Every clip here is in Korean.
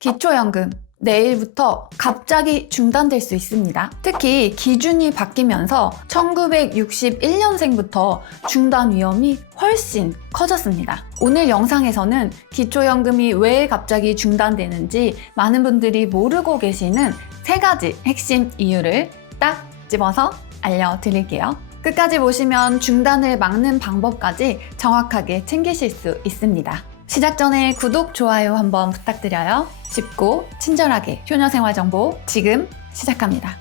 기초연금 내일부터 갑자기 중단될 수 있습니다. 특히 기준이 바뀌면서 1961년생부터 중단 위험이 훨씬 커졌습니다. 오늘 영상에서는 기초연금이 왜 갑자기 중단되는지 많은 분들이 모르고 계시는 3가지 핵심 이유를 딱 집어서 알려드릴게요. 끝까지 보시면 중단을 막는 방법까지 정확하게 챙기실 수 있습니다. 시작 전에 구독, 좋아요 한번 부탁드려요. 쉽고 친절하게 효녀생활 정보 지금 시작합니다.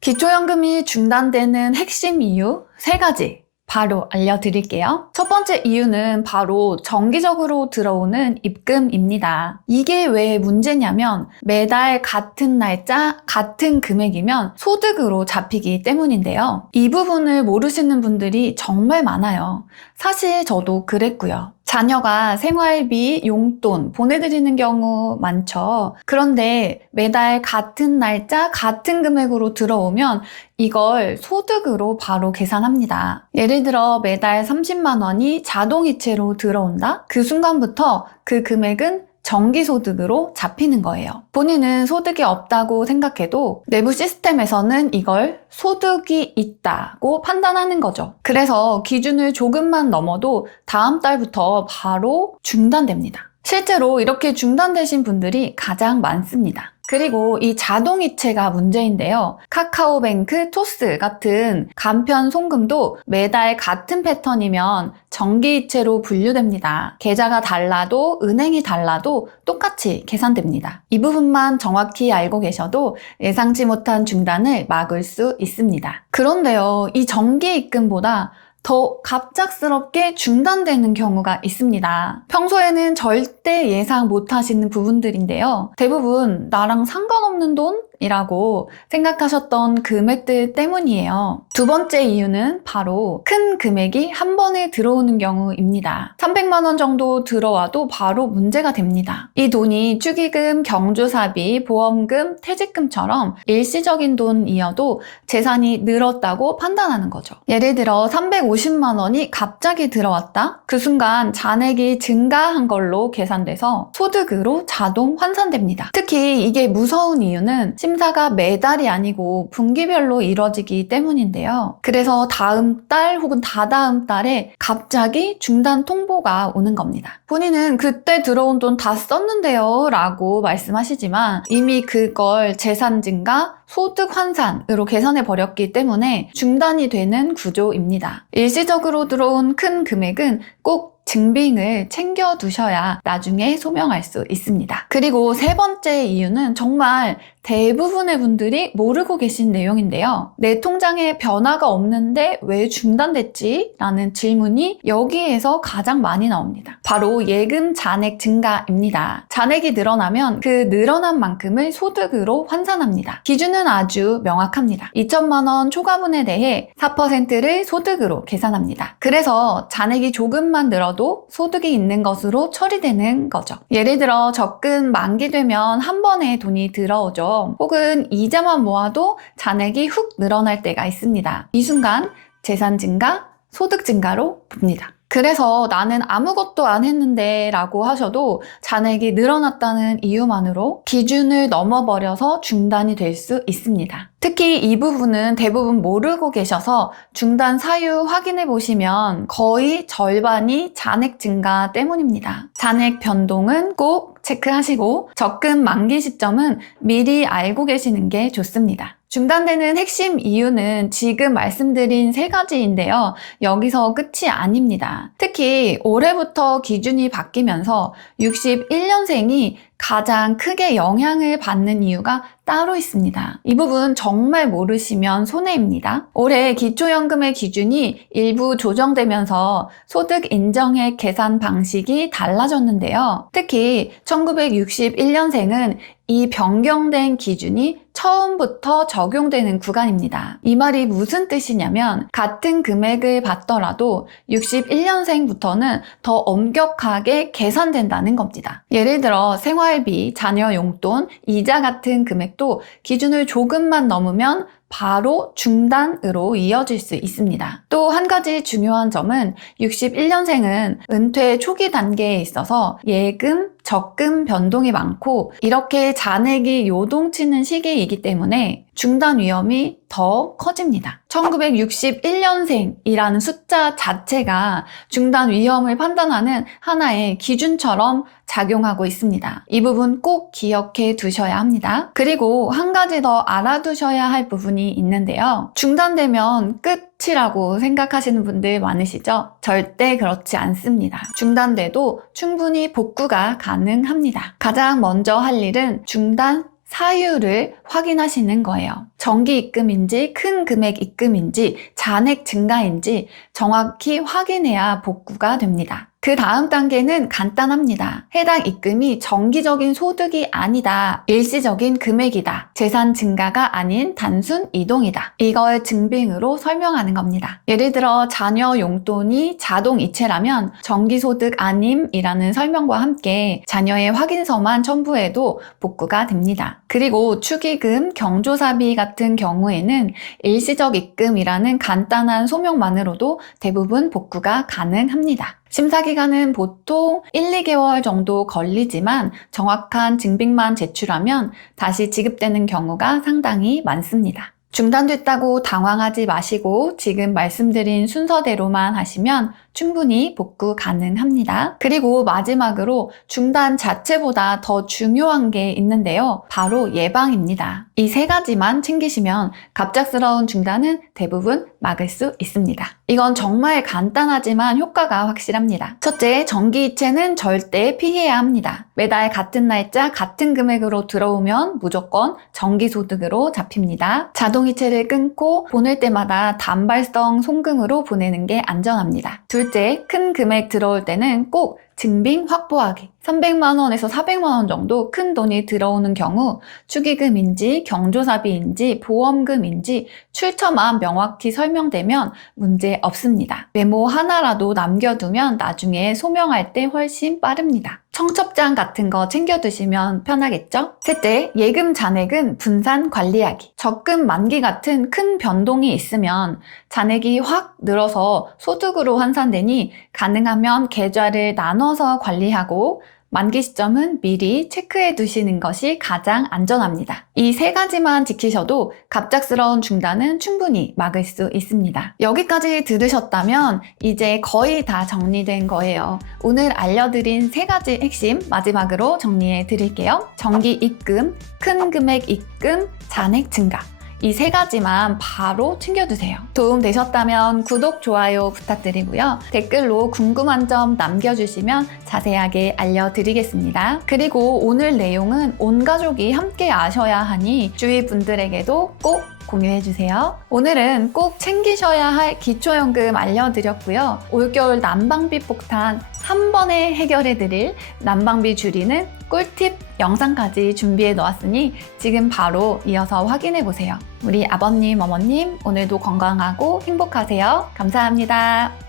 기초연금이 중단되는 핵심 이유 3가지 바로 알려드릴게요. 첫 번째 이유는 바로 정기적으로 들어오는 입금입니다. 이게 왜 문제냐면 매달 같은 날짜, 같은 금액이면 소득으로 잡히기 때문인데요. 이 부분을 모르시는 분들이 정말 많아요. 사실 저도 그랬고요. 자녀가 생활비, 용돈 보내드리는 경우 많죠. 그런데 매달 같은 날짜, 같은 금액으로 들어오면 이걸 소득으로 바로 계산합니다. 예를 들어 매달 30만 원이 자동이체로 들어온다? 그 순간부터 그 금액은 정기소득으로 잡히는 거예요. 본인은 소득이 없다고 생각해도 내부 시스템에서는 이걸 소득이 있다고 판단하는 거죠. 그래서 기준을 조금만 넘어도 다음 달부터 바로 중단됩니다. 실제로 이렇게 중단되신 분들이 가장 많습니다. 그리고 이 자동이체가 문제인데요. 카카오뱅크, 토스 같은 간편 송금도 매달 같은 패턴이면 정기이체로 분류됩니다. 계좌가 달라도 은행이 달라도 똑같이 계산됩니다. 이 부분만 정확히 알고 계셔도 예상치 못한 중단을 막을 수 있습니다. 그런데요, 이 정기입금보다 더 갑작스럽게 중단되는 경우가 있습니다. 평소에는 절대 예상 못하시는 부분들인데요. 대부분 나랑 상관없는 돈이라고 생각하셨던 금액들 때문이에요. 두 번째 이유는 바로 큰 금액이 한 번에 들어오는 경우입니다. 300만 원 정도 들어와도 바로 문제가 됩니다. 이 돈이 축의금, 경조사비, 보험금, 퇴직금처럼 일시적인 돈이어도 재산이 늘었다고 판단하는 거죠. 예를 들어 350만 원이 갑자기 들어왔다? 그 순간 잔액이 증가한 걸로 계산돼서 소득으로 자동 환산됩니다. 특히 이게 무서운 이유는 심사가 매달이 아니고 분기별로 이루어지기 때문인데요. 그래서 다음 달 혹은 다다음 달에 갑자기 중단 통보가 오는 겁니다. 본인은 그때 들어온 돈 다 썼는데요 라고 말씀하시지만 이미 그걸 재산 증가, 소득 환산으로 계산해 버렸기 때문에 중단이 되는 구조입니다. 일시적으로 들어온 큰 금액은 꼭 증빙을 챙겨두셔야 나중에 소명할 수 있습니다. 그리고 3번째 이유는 정말 대부분의 분들이 모르고 계신 내용인데요. 내 통장에 변화가 없는데 왜 중단됐지? 라는 질문이 여기에서 가장 많이 나옵니다. 바로 예금 잔액 증가입니다. 잔액이 늘어나면 그 늘어난 만큼을 소득으로 환산합니다. 기준은 아주 명확합니다. 2천만 원 초과분에 대해 4%를 소득으로 계산합니다. 그래서 잔액이 조금만 늘어도 소득이 있는 것으로 처리되는 거죠. 예를 들어 적금 만기되면 한 번에 돈이 들어오죠. 혹은 이자만 모아도 잔액이 훅 늘어날 때가 있습니다. 이 순간 재산 증가, 소득 증가로 봅니다. 그래서 나는 아무것도 안 했는데 라고 하셔도 잔액이 늘어났다는 이유만으로 기준을 넘어버려서 중단이 될 수 있습니다. 특히 이 부분은 대부분 모르고 계셔서 중단 사유 확인해 보시면 거의 절반이 잔액 증가 때문입니다. 잔액 변동은 꼭 체크하시고 적금 만기 시점은 미리 알고 계시는 게 좋습니다. 중단되는 핵심 이유는 지금 말씀드린 3가지인데요. 여기서 끝이 아닙니다. 특히 올해부터 기준이 바뀌면서 61년생이 가장 크게 영향을 받는 이유가 따로 있습니다. 이 부분 정말 모르시면 손해입니다. 올해 기초연금의 기준이 일부 조정되면서 소득 인정액 계산 방식이 달라졌는데요. 특히 1961년생은 이 변경된 기준이 처음부터 적용되는 구간입니다. 이 말이 무슨 뜻이냐면 같은 금액을 받더라도 61년생부터는 더 엄격하게 계산된다는 겁니다. 예를 들어 생활비, 자녀 용돈, 이자 같은 금액도 기준을 조금만 넘으면 바로 중단으로 이어질 수 있습니다. 또 한 가지 중요한 점은 61년생은 은퇴 초기 단계에 있어서 예금, 적금 변동이 많고 이렇게 잔액이 요동치는 시기이기 때문에 중단 위험이 더 커집니다. 1961년생이라는 숫자 자체가 중단 위험을 판단하는 하나의 기준처럼 작용하고 있습니다. 이 부분 꼭 기억해 두셔야 합니다. 그리고 한 가지 더 알아두셔야 할 부분이 있는데요. 중단되면 끝이라고 생각하시는 분들 많으시죠? 절대 그렇지 않습니다. 중단돼도 충분히 복구가 가능합니다. 가장 먼저 할 일은 중단 사유를 확인하시는 거예요. 정기 입금인지 큰 금액 입금인지 잔액 증가인지 정확히 확인해야 복구가 됩니다. 그 다음 단계는 간단합니다. 해당 입금이 정기적인 소득이 아니다. 일시적인 금액이다. 재산 증가가 아닌 단순 이동이다. 이걸 증빙으로 설명하는 겁니다. 예를 들어 자녀 용돈이 자동이체라면 정기소득 아님이라는 설명과 함께 자녀의 확인서만 첨부해도 복구가 됩니다. 그리고 축의금, 경조사비 같은 경우에는 일시적 입금이라는 간단한 소명만으로도 대부분 복구가 가능합니다. 심사기간은 보통 1, 2개월 정도 걸리지만 정확한 증빙만 제출하면 다시 지급되는 경우가 상당히 많습니다. 중단됐다고 당황하지 마시고 지금 말씀드린 순서대로만 하시면 충분히 복구 가능합니다. 그리고 마지막으로 중단 자체보다 더 중요한 게 있는데요. 바로 예방입니다. 이 세 가지만 챙기시면 갑작스러운 중단은 대부분 막을 수 있습니다. 이건 정말 간단하지만 효과가 확실합니다. 첫째, 정기이체는 절대 피해야 합니다. 매달 같은 날짜 같은 금액으로 들어오면 무조건 정기소득으로 잡힙니다. 자동이체를 끊고 보낼 때마다 단발성 송금으로 보내는 게 안전합니다. 둘째, 큰 금액 들어올 때는 꼭 증빙 확보하기. 300만 원에서 400만 원 정도 큰 돈이 들어오는 경우 축의금인지 경조사비인지 보험금인지 출처만 명확히 설명되면 문제 없습니다. 메모 하나라도 남겨두면 나중에 소명할 때 훨씬 빠릅니다. 청첩장 같은 거 챙겨두시면 편하겠죠? 셋째, 예금 잔액은 분산 관리하기. 적금 만기 같은 큰 변동이 있으면 잔액이 확 늘어서 소득으로 환산되니 가능하면 계좌를 나눠서 관리하고 만기 시점은 미리 체크해 두시는 것이 가장 안전합니다. 이 세 가지만 지키셔도 갑작스러운 중단은 충분히 막을 수 있습니다. 여기까지 들으셨다면 이제 거의 다 정리된 거예요. 오늘 알려드린 세 가지 핵심 마지막으로 정리해 드릴게요. 정기 입금, 큰 금액 입금, 잔액 증가. 이 세 가지만 바로 챙겨두세요. 도움 되셨다면 구독, 좋아요 부탁드리고요. 댓글로 궁금한 점 남겨주시면 자세하게 알려드리겠습니다. 그리고 오늘 내용은 온 가족이 함께 아셔야 하니 주위 분들에게도 꼭 공유해주세요. 오늘은 꼭 챙기셔야 할 기초연금 알려드렸고요. 올겨울 난방비 폭탄 한 번에 해결해드릴 난방비 줄이는 꿀팁 영상까지 준비해 놓았으니 지금 바로 이어서 확인해보세요. 우리 아버님, 어머님 오늘도 건강하고 행복하세요. 감사합니다.